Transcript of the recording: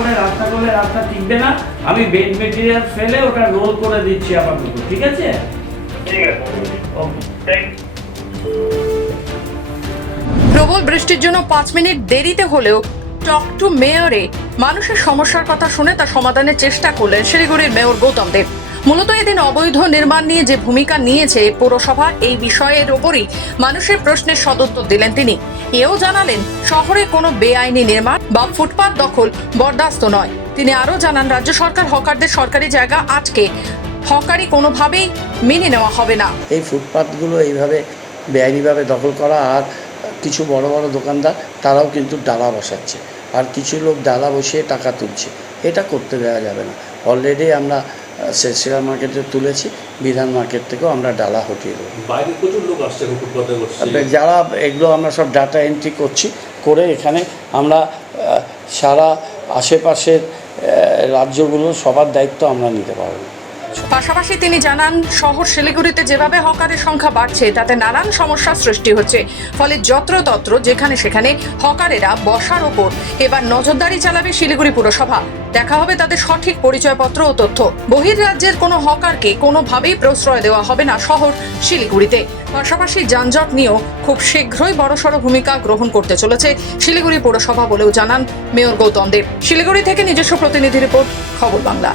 করে রাস্তা করলে রাস্তা টিকবে না। আমি বেড মেটেরিয়াল ফেলে ওটা রোল করে দিচ্ছি আপাতত, ঠিক আছে? ঠিক আছে, ওকে। থ্যাংক প্রবল বৃষ্টির জন্য 5 মিনিট দেরিতে হলেও টক টু মেয়রে মানুষের সমস্যার কথা শুনে তা সমাধানের চেষ্টা করলেন শিলিগুড়ির মেয়র গৌতম দেব। মূলত এদিন অবৈধ নির্মাণ নিয়ে যে ভূমিকা নিয়েছে পৌরসভা, এই বিষয়ের ওপরই মানুষের প্রশ্নের সদুত্তর দিলেন তিনি। এও জানালেন শহরে কোনো বেআইনি নির্মাণ বা ফুটপাত দখল বরদাস্ত নয়। তিনি আরও জানান রাজ্য সরকার হকারদের সরকারি জায়গা আজকে হকারি কোনোভাবেই মেনে নেওয়া হবে না। এই ফুটপাতগুলো এইভাবে বেআইনিভাবে দখল করা, আর কিছু বড় বড় দোকানদার তারাও কিন্তু ডালা বসাচ্ছে, আর কিছু লোক ডালা বসিয়ে টাকা তুলছে। এটা করতে দেওয়া যাবে না। অলরেডি আমরা সেরা মার্কেটে তুলেছি, বিধান মার্কেট থেকেও আমরা ডালা হটিয়ে দেবো। বাইরে প্রচুর লোক আসছে ফুটপাতে বসছে। যারা এগুলো আমরা সব ডাটা এন্ট্রি করছি, করে এখানে আমরা সারা আশেপাশের রাজ্যগুলো সবার দায়িত্ব আমরা নিতে পারবো। পাশাপাশি তিনি জানান শহর শিলিগুড়িতে যেভাবে হকারের সংখ্যা বাড়ছে তাতে নানান সমস্যার সৃষ্টি হচ্ছে। ফলে যত্রতত্র যেখানে সেখানে হকারেরা বসার ওপর এবার নজরদারি চালাবে শিলিগুড়ি পুরসভা। দেখা হবে তাদের সঠিক পরিচয়পত্র ও তথ্য। বহির্রাজ্যের কোনো হকারকে কোনোভাবেই প্রশ্রয় দেওয়া হবে না শহর শিলিগুড়িতে। পাশাপাশি যানজট নিয়েও খুব শীঘ্রই বড়সড় ভূমিকা গ্রহণ করতে চলেছে শিলিগুড়ি পৌরসভা বলেও জানান মেয়র গৌতম দেব। শিলিগুড়ি থেকে নিজস্ব প্রতিনিধি রিপোর্ট, খবর বাংলা।